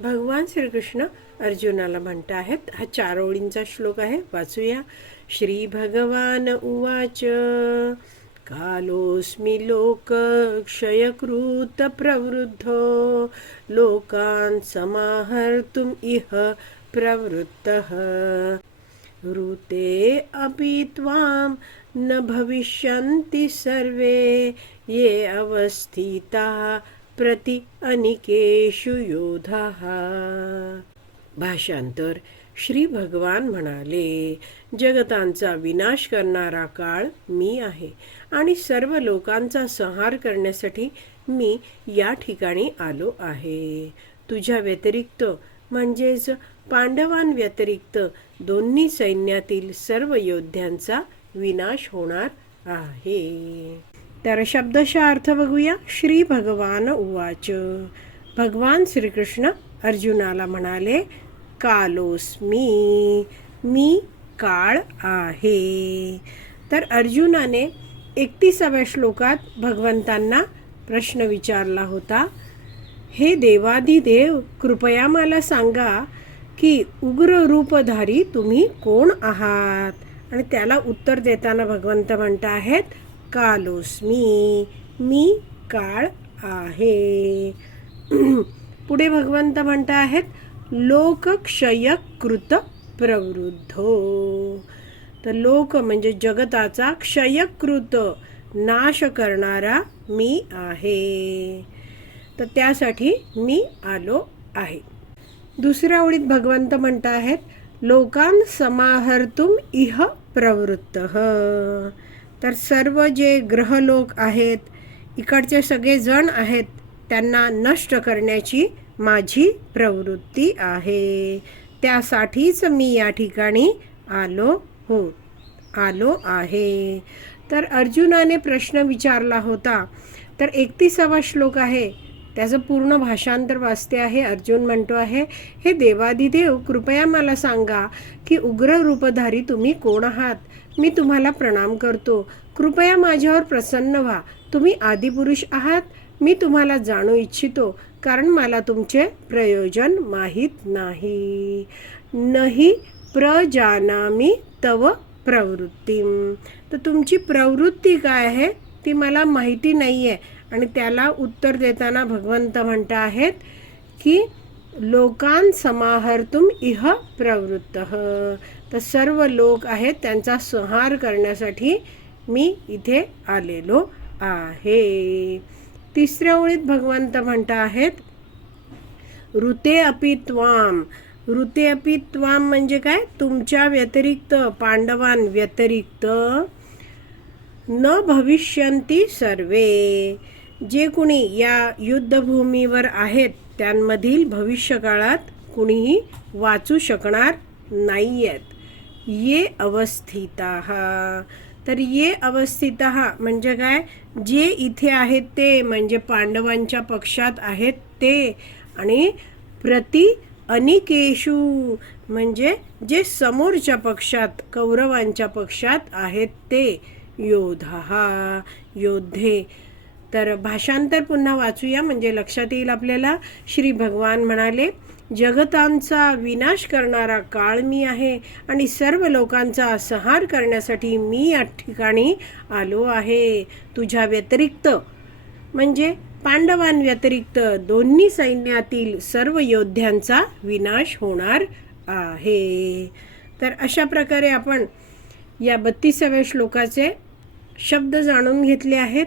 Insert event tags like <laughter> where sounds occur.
भगवान श्रीकृष्ण अर्जुनाला म्हणत आहेत हा चार ओळींचा श्लोक आहे वाचूया. श्री भगवान उवाच. कालोस्मी लोक क्षयकृत लोकान् समाहर्तुम् इह प्रवृत्तः. ऋते अपि त्वां न भविष्यन्ति सर्वे ये अवस्थिताः प्रति अनिकेशु योधा भाषांतर श्री भगवान म्हणाले जगतांचा विनाश करणारा काळ मी आहे आणि सर्व लोकांचा संहार करण्यासाठी मी या ठिकाणी आलो आहे. तुझ्या व्यतिरिक्त म्हणजेच पांडवांव्यतिरिक्त दोन्ही सैन्यातील सर्व योद्ध्यांचा विनाश होणार आहे. तर शब्दशः अर्थ बघूया. श्री भगवान उवाच. भगवान श्रीकृष्ण अर्जुनाला म्हणाले कालोस्मी मी काळ आहे. तर अर्जुनाने एकतीसाव्या श्लोकात भगवंतांना प्रश्न विचारला होता हे देवाधिदेव कृपया मला सांगा की उग्र रूपधारी तुम्ही कोण आहात? आणि त्याला उत्तर देताना भगवंत म्हणत आहेत कालोस्मी मी काळ आहे. <clears throat> पुढे भगवंत म्हणत आहेत लोकक्षयकृत प्रवृद्धो. तर लोक म्हणजे जगताचा क्षयकृत नाश करणारा मी आहे. तर त्यासाठी मी आलो आहे. दुसऱ्या ओळीत भगवंत म्हणत आहेत लोकान समाहर्तुम इह प्रवृत्त. तर सर्व जे ग्रहलोक आहेत इकडचे सगळे जण आहेत त्यांना नष्ट करण्याची माझी प्रवृत्ती आहे. त्यासाठीच मी या ठिकाणी आलो हो आलो आहे. तर अर्जुनाने प्रश्न विचारला होता तर एकतीसावा श्लोक आहे त्याचं पूर्ण भाषांतर वाचते आहे अर्जुन म्हणतो आहे हे देवादिदेव कृपया मला सांगा की उग्र रूपधारी तुम्ही कोण आहात? मी तुम्हाला प्रणाम करतो. कृपया माझ्यावर प्रसन्न व्हा. तुम्ही आदिपुरुष आहात. मी तुम्हाला जाणू इच्छितो कारण मला तुमचे प्रयोजन माहीत नाही. नही प्रजानामी तव प्रवृत्ती तर तुमची प्रवृत्ती काय आहे? ती मला माहिती नाही आहे आणि त्याला उत्तर देताना भगवंत म्हणत आहेत की लोकां समाहर्तुम इह प्रवृत्त. तर सर्व लोक आहेत त्यांचा संहार करण्यासाठी मी इथे आलेलो आहे. तिसऱ्या ओळीत भगवंत म्हणत आहेत ऋते अपि त्वाम. ऋते अपि त्वाम म्हणजे काय? तुमच्या व्यतिरिक्त पांडवां व्यतिरिक्त. न भविष्यंती सर्वे. जे कुणी या युद्धभूमीवर आहेत त्यांमधील भविष्यकाळात कुणीही वाचू शकणार नाही आहेत ये अवस्थिता. तर ये अवस्थित म्हणजे काय? जे इथे आहेत ते म्हणजे पांडवांच्या पक्षात आहेत ते. आणि प्रति अनिकेशू म्हणजे जे समोरच्या पक्षात कौरवांच्या पक्षात आहेत ते. योधा योद्धे. तर भाषांतर पुन्हा वाचूया. म्हणजे लक्षात येईल आपल्याला. श्री भगवान म्हणाले जगतांचा विनाश करणारा काळ मी आहे आणि सर्व लोकांचा संहार करण्यासाठी मी या ठिकाणी आलो आहे. तुझ्या व्यतिरिक्त म्हणजे पांडवांव्यतिरिक्त दोन्ही सैन्यातील सर्व योद्ध्यांचा विनाश होणार आहे. तर अशा प्रकारे आपण या बत्तीसाव्या श्लोकाचे शब्द जाणून घेतले आहेत.